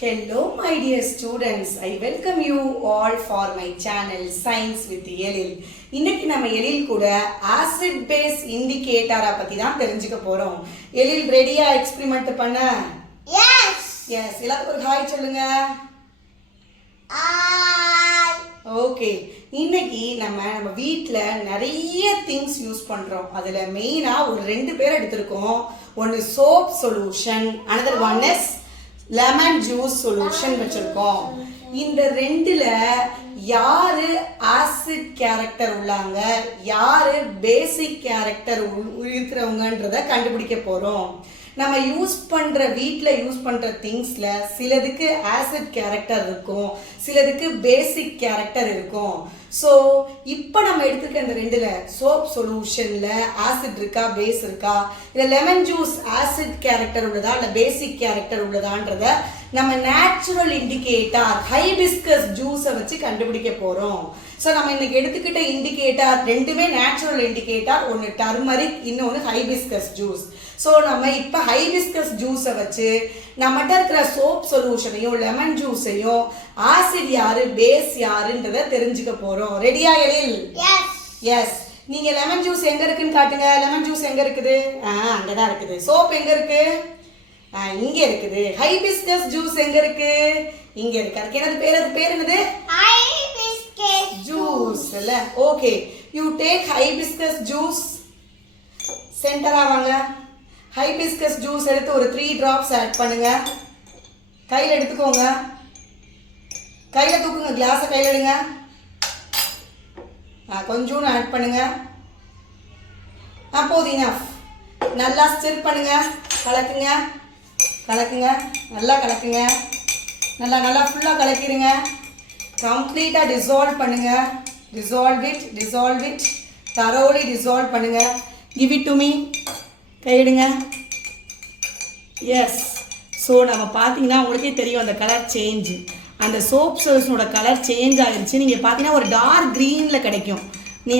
Hello my dear students, I welcome you all for my channel Science with Elil. இன்னைக்கு நம்ம எழில் கூட acid base இண்டிகேட்டரை பத்தி தான் தெரிஞ்சுக்க போறோம். எழில் ரெடியா எக்ஸ்பெரிமெண்ட் பண்ண? எஸ் எல்லாத்துக்கும் ஒரு ஹாய் சொல்லுங்க. ஹாய். ஓகே, இன்னைக்கு நம்ம வீட்ல நிறைய திங்ஸ் யூஸ் பண்றோம். அதுல மெயினா ஒரு ரெண்டு பேர் எடுத்திருக்கோம். ஒன்னு soap solution, another one is lemon juice solution வச்சிருக்கோம். இந்த ரெண்டுல யாரு ஆசிட் கேரக்டர் உள்ளாங்க, யாரு பேசிக் கேரக்டர் இருக்கிறவங்கன்றத கண்டுபிடிக்க போறோம். நம்ம வீட்ல யூஸ் பண்ற திங்ஸ்ல சிலதுக்கு ஆசிட் கேரக்டர் இருக்கும், சிலதுக்கு பேசிக் கேரக்டர் இருக்கும். ஸோ இப்போ நம்ம எடுத்துக்க இந்த ரெண்டுல சோப் சொல்யூஷன்ல ஆசிட் இருக்கா, பேஸ் இருக்கா, இல்ல லெமன் ஜூஸ் ஆசிட் கேரக்டர் உள்ளதா இல்ல பேசிக் கேரக்டர் உள்ளதான்றத நம்ம நேச்சுரல் இண்டிகேட்டர் ஹைபிஸ்கஸ் ஜூஸை வச்சு கண்டுபிடிக்க போறோம். ஸோ நம்ம இன்னைக்கு எடுத்துக்கிட்ட இண்டிகேட்டர் ரெண்டுமே நேச்சுரல் இண்டிகேட்டர், ஒன்று டர்மரிக், இன்னொன்று ஹைபிஸ்கஸ் ஜூஸ். ஸோ நம்ம இப்போ ஹைபிஸ்கஸ் ஜூஸை வச்சு நம்மகிட்ட இருக்கிற சோப் சொல்யூஷனையும் லெமன் ஜூஸையும் ஆசிட் யாரு பேஸ் யாருன்றத தெரிஞ்சுக்க போறோம். ரெடியா எழில்? எஸ். நீங்க லெமன் ஜூஸ் எங்க இருக்குன்னு காட்டுங்க. லெமன் ஜூஸ் எங்க இருக்குது? அங்கதான் இருக்குது. சோப் எங்க இருக்கு? இங்க இருக்குது. ஹைபிஸ்கஸ் ஜூஸ் எங்க இருக்கு? இங்க இருக்கு. அதுக்கு அது பேர் என்னது? ஹைபிஸ்கஸ் ஜூஸ் இல்ல? Okay, you take hibiscus juice. சென்டரா வாங்க. ஹைபிஸ்கஸ் ஜூஸ் எடுத்து ஒரு 3 drops ஆட் பண்ணுங்க. கையில எடுத்துக்கோங்க. கையில தூக்குங்க. கிளாஸை கையில எடுங்க. கொஞ்சம் ஆட் பண்ணுங்க. போதும், இனஃப். நல்லா ஸ்டிர் பண்ணுங்க. கலக்குங்க கலக்குங்க, நல்லா கலக்குங்க. நல்லா ஃபுல்லாக கலக்கிடுங்க. கம்ப்ளீட்டாக டிசால்வ் பண்ணுங்க. டிசால்வ் இட் தரோலி டிசால்வ் பண்ணுங்க. Give it to me. கையிடுங்க. எஸ். ஸோ நம்ம பார்த்தீங்கன்னா உங்களுக்கே தெரியும் அந்த கலர் சேஞ்சு, அந்த சோப் சொல்யூஷனோட கலர் சேஞ்ச் ஆகிருச்சு. நீங்கள் பார்த்தீங்கன்னா ஒரு டார்க் க்ரீனில் கிடைக்கும்.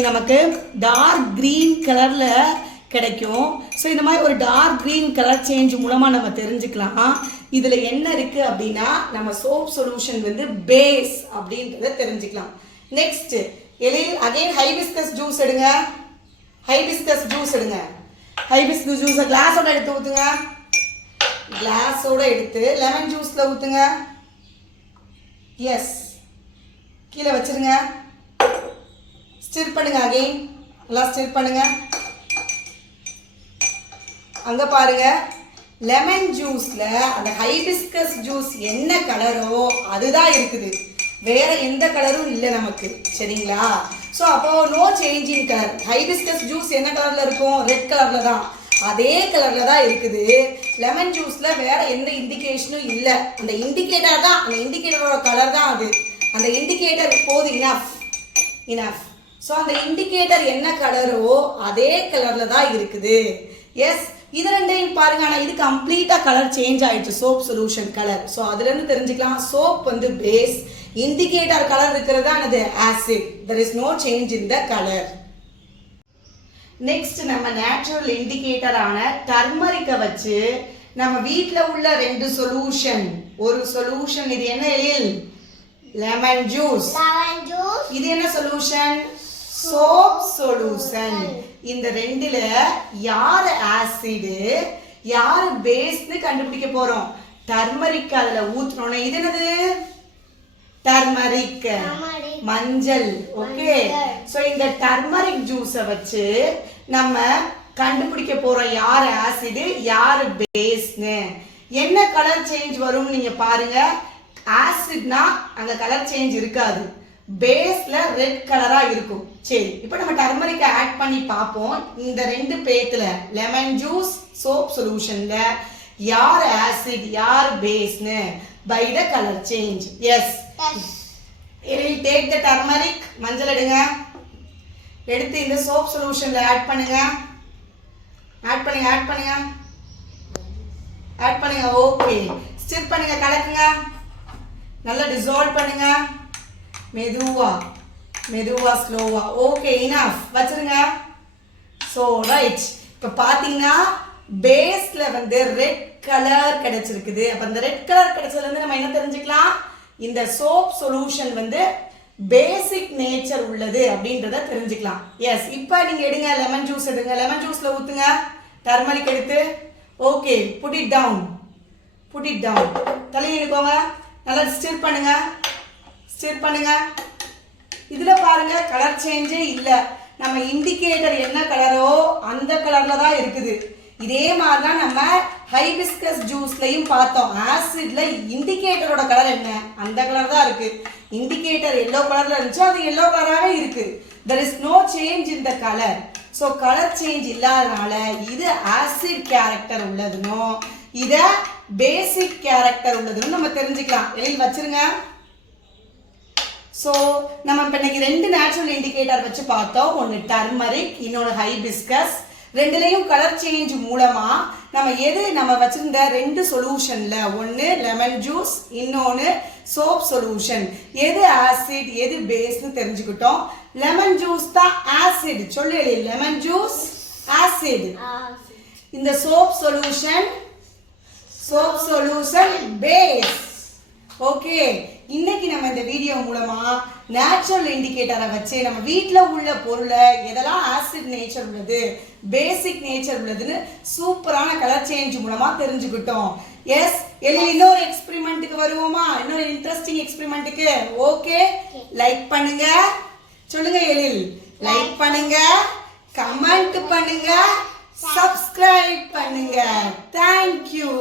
நமக்கு டார்க் க்ரீன் கலரில் கிடைக்கும். ஸோ இந்த மாதிரி ஒரு டார்க் க்ரீன் கலர் சேஞ்ச் மூலமாக நம்ம தெரிஞ்சுக்கலாம் இதில் என்ன இருக்குது அப்படின்னா நம்ம சோப் சொல்யூஷன் வந்து பேஸ் அப்படின்றத தெரிஞ்சுக்கலாம். நெக்ஸ்ட் எழில் அகைன் ஹைபிஸ்கஸ் ஜூஸ் எடுங்க. ஹைபிஸ்கஸ் ஜூஸை கிளாஸோட எடுத்து ஊற்றுங்க. கிளாஸோட எடுத்து லெமன் ஜூஸில் ஊற்றுங்க. எஸ். கீழே வச்சிருங்க. ஸ்டிர் பண்ணுங்க. அகைன் நல்லா ஸ்டிர் பண்ணுங்க. அங்க பாருங்க, லெமன் ஜூஸ்ல அந்த ஹைபிஸ்கஸ் ஜூஸ் என்ன கலரோ அதுதான் இருக்குது, வேற எந்த கலரும் இல்லை நமக்கு. சரிங்களா? ஸோ அப்போ no change in colour. Hibiscus juice என்ன கலர்ல இருக்கும்? ரெட் கலர்ல தான், அதே கலர்ல தான் இருக்குது. லெமன் ஜூஸ்ல வேற எந்த இண்டிகேஷனும் இல்லை. அந்த இண்டிகேட்டர் தான், அந்த இண்டிகேட்டரோட கலர் தான் அது. அந்த இண்டிகேட்டர் போதும், இனஃப். ஸோ அந்த இண்டிகேட்டர் என்ன கலரோ அதே கலர்ல தான் இருக்குது. எஸ். இது ரெண்டையும் பாருங்க. ஆனால் இது கம்ப்ளீட்டா கலர் சேஞ்ச் ஆயிடுச்சு, சோப் சொல்யூஷன் கலர். ஸோ அதுல இருந்து தெரிஞ்சுக்கலாம் சோப் வந்து பேஸ், இண்டிகேட்டர் கலர் இருக்கிறது அது acid. there is no change in the color. Next நம்ம நேச்சுரல் இண்டிகேட்டரான டர்மரிக்கை வச்சு நம்ம வீட்டில் உள்ள 2 சொல்யூஷன், ஒரு சொல்யூஷன் இது என்ன எழில்? Lemon juice. இது என்ன சொல்யூஷன்? Soap solution. இந்த ரெண்டுல யார் ஆசிட் யார் பேஸ்னு கண்டுபிடிக்க போறோம். டர்மரிக் அதுல ஊத்துறோம். இது என்னது? டர்மரிக், மஞ்சள். ஓகே. சோ இந்த டர்மரிக் ஜூஸை வச்சு நம்ம கண்டுபிடிக்க போறோம் யார் ஆசிட் யார் பேஸ்னு. என்ன கலர் சேஞ்ச் வரும் நீங்க பாருங்க. ஆசிட்னா அங்க கலர் சேஞ்ச் இருக்காது, பேஸ்ல ரெட் கலரா இருக்கும். சரி, இப்போ நம்ம டர்மரிக்கை ஆட் பண்ணி பார்ப்போம். இந்த 2 பேத்துல லெமன் ஜூஸ் சோப் சொல்யூஷன்ல யார் ஆசிட் யார் பேஸ்னு by the colour change. Yes. will take the turmeric. மஞ்சள் எடுங்க. எடுத்து இந்த சோப் சொல்யூஷன்ல ஆட் பண்ணுங்க. ஆட் பண்ணுங்க. ஓகே. ஸ்டிர் பண்ணுங்க. கலக்குங்க. நல்லா டிசால்வ் பண்ணுங்க. மெதுவா ஸ்லோவா. Okay, enough. வச்சிருங்க. So right. இப்போ பார்த்தீங்கன்னா பேஸ்ல வந்து ரெட் கலர் கிடைச்சிருக்குது. அப்ப இந்த ரெட் கலர் கிடைச்சதுல இருந்து நம்ம என்ன தெரிஞ்சுக்கலாம்? இந்த சோப் சொல்யூஷன் வந்து பேசிக் நேச்சர் உள்ளது அப்படின்றத தெரிஞ்சுக்கலாம். எஸ், இப்போ நீங்க எடுங்க, லெமன் ஜூஸ் எடுங்க, லெமன் ஜூஸ்ல ஊத்துங்க, டர்மரிக் எடுத்து. Okay, put it down, put it down. தலையை எடுக்கோங்க, நல்லா ஸ்டிர் பண்ணுங்க, ஸ்டிர் பண்ணுங்க. இதுல பாருங்க கலர் சேஞ்சே இல்ல. நம்ம இண்டிகேட்டர் என்ன கலரோ அந்த கலர்ல தான் இருக்குது. இதே மாதிரி தான் நம்ம ஹைபிஸ்கஸ் ஜூஸ்லயும் பார்த்தோம். ஆசிட்ல இண்டிகேட்டரோட கலர் என்ன? அந்த கலர் தான் இருக்கு. இண்டிகேட்டர் எல்லோ கலர்ல இருந்துச்சு, அது எல்லோ கலராகவே இருக்கு. there is no change in the color. So colour change இல்லாதனால இது ஆசிட் கேரக்டர் உள்ளதுனோ இத பேசிக் கேரக்டர் உள்ளதுன்னு நம்ம தெரிஞ்சுக்கலாம். எழுதி வச்சிருங்க. ஸோ நம்ம இப்போ இன்னைக்கு 2 நேச்சுரல் இண்டிகேட்டர் வச்சு பார்த்தோம். ஒன்று டர்மரிக், இன்னொன்று ஹைபிஸ்கஸ். ரெண்டுலேயும் கலர் சேஞ்ச் மூலமா நம்ம வச்சிருந்த 2 சொல்யூஷன்ல ஒன்று லெமன் ஜூஸ், இன்னொன்று சோப் சொல்யூஷன், எது ஆசிட் எது பேஸ்னு தெரிஞ்சுக்கிட்டோம். லெமன் ஜூஸ் தான் ஆசிட். சொல்லு, லெமன் ஜூஸ் ஆசிட். இந்த சோப் சொல்யூஷன் பேஸ். ஓகே, இன்னைக்கு நம்ம இந்த வீடியோ மூலமா நேச்சுரல் இண்டிகேட்டரை வச்சு நம்ம வீட்டில் உள்ள பொருளை எதெல்லாம் ஆசிட் நேச்சர் உள்ளது, பேசிக் நேச்சர் உள்ளதுன்னு சூப்பரான கலர் சேஞ்ச் மூலமா தெரிஞ்சுக்கிட்டோம். எஸ், இன்னொரு எக்ஸ்பெரிமெண்ட்டுக்கு வருவோமா? இன்னொரு இன்ட்ரெஸ்டிங் எக்ஸ்பெரிமெண்ட்டுக்கு. ஓகே, லைக் பண்ணுங்க. சொல்லுங்க எழில், லைக் பண்ணுங்க, கமெண்ட் பண்ணுங்க, சப்ஸ்கிரைப் பண்ணுங்க. தேங்க்யூ.